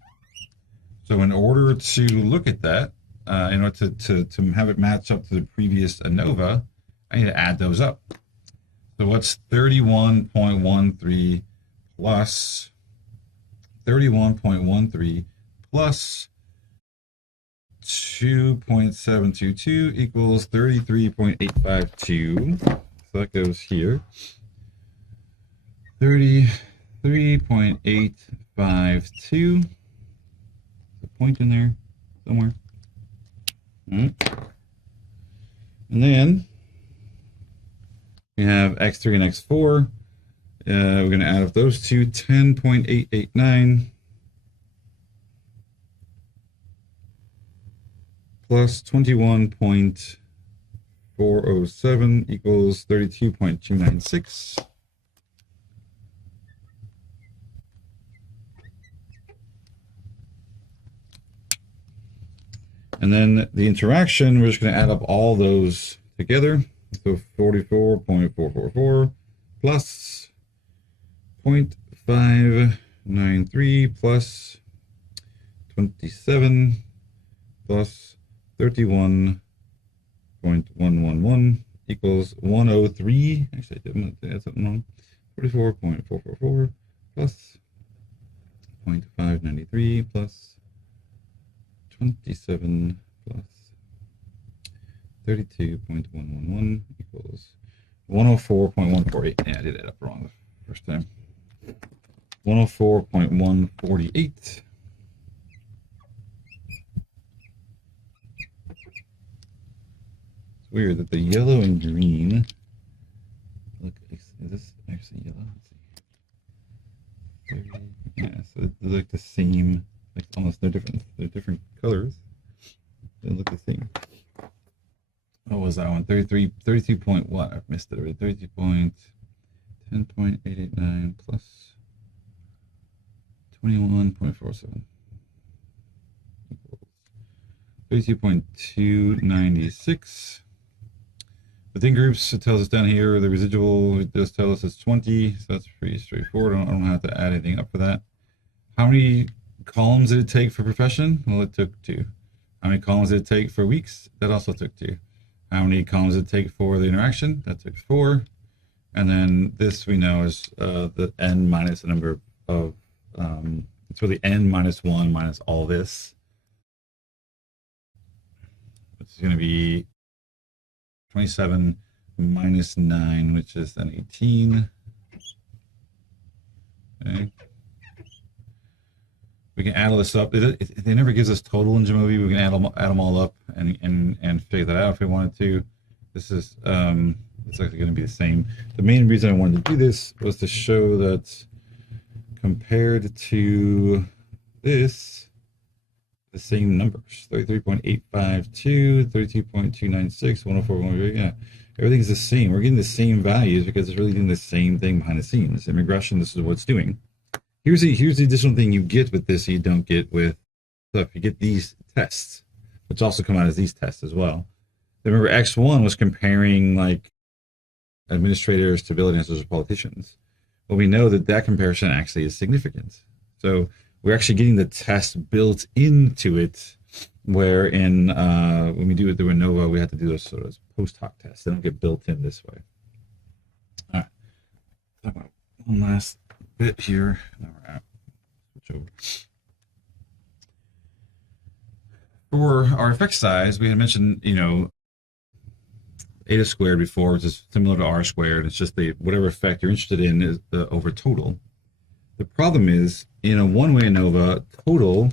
So in order to look at that, in order to have it match up to the previous ANOVA, I need to add those up. So what's 31.13 plus 31.13 plus 2.722 equals 33.852. So that goes here. 33.852. A point in there somewhere. And then we have X3 and X4. We're going to add up those two, 10.889 plus 21.407 equals 32.296. And then the interaction, we're just going to add up all those together. So 44.444 plus 0.593 plus 27 plus 31.111 equals 103. Actually, I'm going to add something wrong. 44.444 plus 0.593 plus 27 plus 32.111 equals 104.148. Yeah, I did that up wrong the first time. 104.148 weird that the yellow and green, look, is this actually yellow? Let's see. Yeah, so they're like the same, like almost no different. They're different colors. They look the same. What was that one? 32 point what? I've missed it already. 10.889 plus 21.47 equals 32.296. Within groups, it tells us down here the residual. It does tell us it's 20, so that's pretty straightforward. I don't have to add anything up for that. How many columns did it take for profession? Well, it took 2. How many columns did it take for weeks? That also took 2. How many columns did it take for the interaction? That took 4. And then this we know is the n minus the number of, it's really n minus 1 minus all this, which is going to be 27 minus 9, which is then 18. Okay. We can add all this up. It never gives us total in Jamovi. We can add them all up and figure that out if we wanted to. This is it's actually going to be the same. The main reason I wanted to do this was to show that compared to this, the same numbers: 33.852, 32.296, 104. Yeah, everything's the same. We're getting the same values because it's really doing the same thing behind the scenes. In regression, this is what it's doing. Here's the additional thing you get with this you don't get with stuff. You get these tests, which also come out as these tests as well. Remember, X1 was comparing like administrators to bill answers or politicians. Well, we know that comparison actually is significant. So we're actually getting the test built into it, where in when we do it through ANOVA, we have to do those sort of post hoc tests. They don't get built in this way. All right. Talk about one last bit here. All right. Switch over. For our effect size, we had mentioned, eta squared before, which is similar to r squared. It's just the whatever effect you're interested in is the over total. The problem is, in a one-way ANOVA total,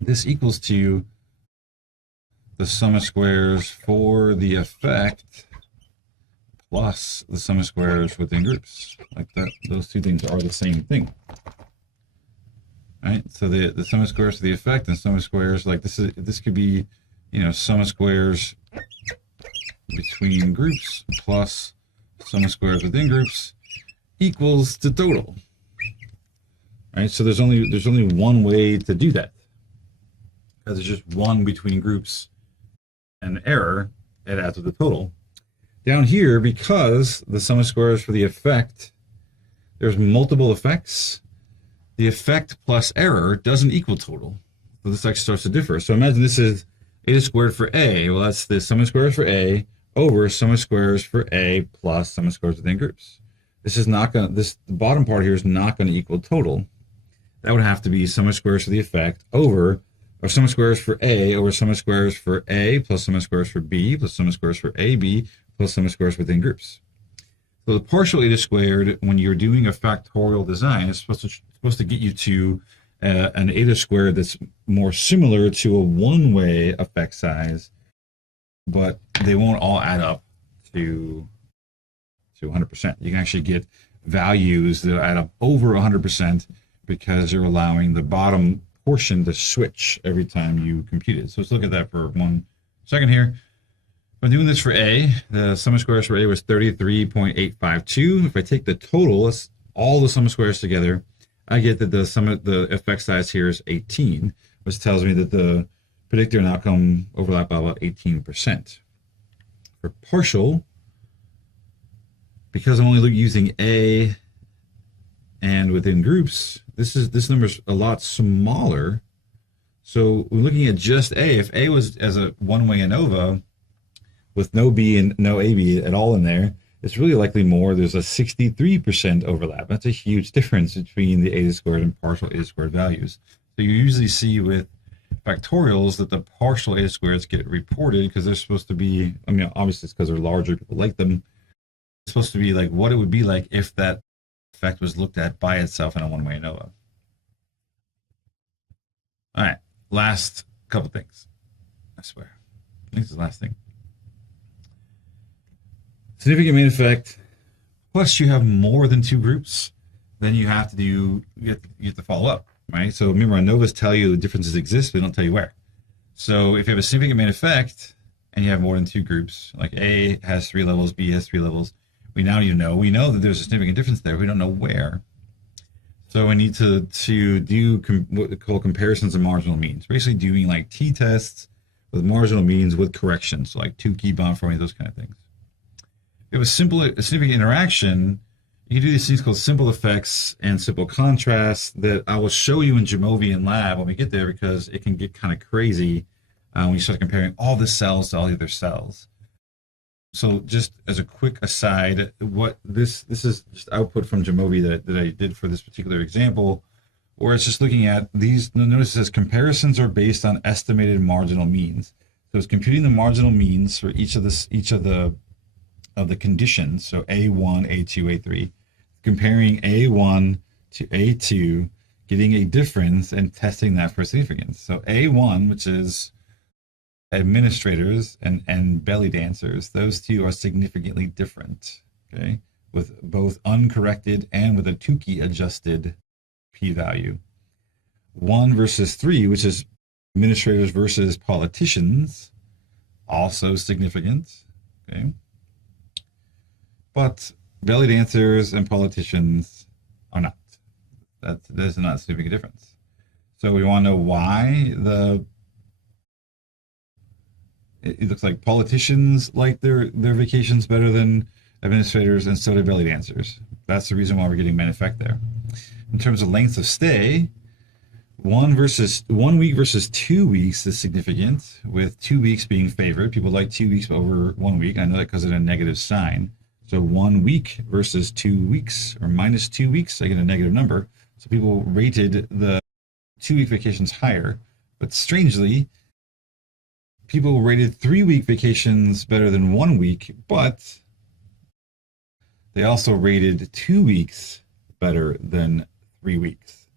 this equals to the sum of squares for the effect plus the sum of squares within groups. Like that, those two things are the same thing. Right? So the sum of squares for the effect and sum of squares, like this could be, sum of squares between groups plus sum of squares within groups equals to total. Right? So there's only one way to do that. Because there's just one between groups and error, it adds to the total. Down here, because the sum of squares for the effect, there's multiple effects, the effect plus error doesn't equal total. So this actually starts to differ. So imagine this is eta squared for A. Well, that's the sum of squares for A over sum of squares for A plus sum of squares within groups. This is not going to, the bottom part here is not going to equal total. That would have to be sum of squares for the effect over, or sum of squares for A over sum of squares for A plus sum of squares for B plus sum of squares for AB plus sum of squares within groups. So the partial eta squared, when you're doing a factorial design, is supposed to get you to an eta squared that's more similar to a one-way effect size, but they won't all add up to 100%. You can actually get values that add up over 100% because you're allowing the bottom portion to switch every time you compute it. So let's look at that for 1 second here. If I'm doing this for A, the sum of squares for A was 33.852. If I take the total, all the sum of squares together, I get that the sum of the effect size here is 18, which tells me that the predictor and outcome overlap by about 18%. For partial, because I'm only using A and within groups, this number's a lot smaller. So we're looking at just A. If A was as a one-way ANOVA with no B and no AB at all in there, it's really likely more. There's a 63% overlap. That's a huge difference between the eta squared and partial eta squared values. So you usually see with factorials that the partial eta squareds get reported because they're supposed to be, obviously it's because they're larger, people like them. It's supposed to be like what it would be like if that effect was looked at by itself in a one-way ANOVA. All right, last couple things. I swear. I think this is the last thing. significant main effect, plus you have more than two groups, then you have to do, you have to follow up, right? So remember, ANOVAs tell you the differences exist, but they don't tell you where. So if you have a significant main effect and you have more than two groups, like A has 3 levels, B has 3 levels, we know that there's a significant difference there. We don't know where. So we need to do what we call comparisons of marginal means, basically doing like t-tests with marginal means with corrections, so like Tukey, bond forming, those kind of things. If a significant interaction, you can do these things called simple effects and simple contrasts that I will show you in Jamovi and lab when we get there, because it can get kind of crazy when you start comparing all the cells to all the other cells. So just as a quick aside, what this is just output from Jamovi that I did for this particular example, where it's just looking at these. Notice it says comparisons are based on estimated marginal means. So it's computing the marginal means for each of the conditions. So A1, A2, A3, comparing A1 to A2, getting a difference and testing that for significance. So A1, which is administrators and belly dancers, those two are significantly different, okay, with both uncorrected and with a Tukey adjusted p-value. 1 versus 3, which is administrators versus politicians, also significant, okay, but belly dancers and politicians are not. There's not a significant difference. So we want to know why it looks like politicians like their vacations better than administrators, and so do belly dancers. That's the reason why we're getting main effect there. In terms of length of stay, 1 week versus 2 weeks is significant, with 2 weeks being favored. People like 2 weeks over 1 week. I know that because of a negative sign. So 1 week versus 2 weeks, or minus 2 weeks, I get a negative number. So people rated the 2 week vacations higher. But strangely, people rated 3 week vacations better than 1 week, but they also rated 2 weeks better than 3 weeks.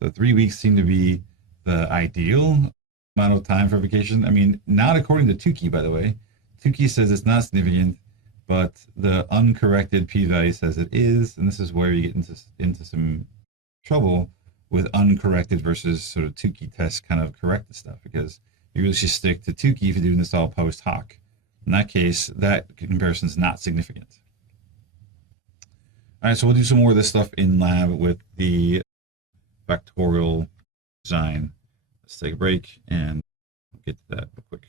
So 3 weeks seem to be the ideal amount of time for vacation. I mean, not according to Tukey, by the way. Tukey says it's not significant, but the uncorrected p-value says it is, and this is where you get into some trouble with uncorrected versus sort of Tukey test kind of corrected stuff, because you really should stick to Tukey if you're doing this all post hoc. In that case, that comparison is not significant. All right, so we'll do some more of this stuff in lab with the factorial design. Let's take a break and get to that real quick.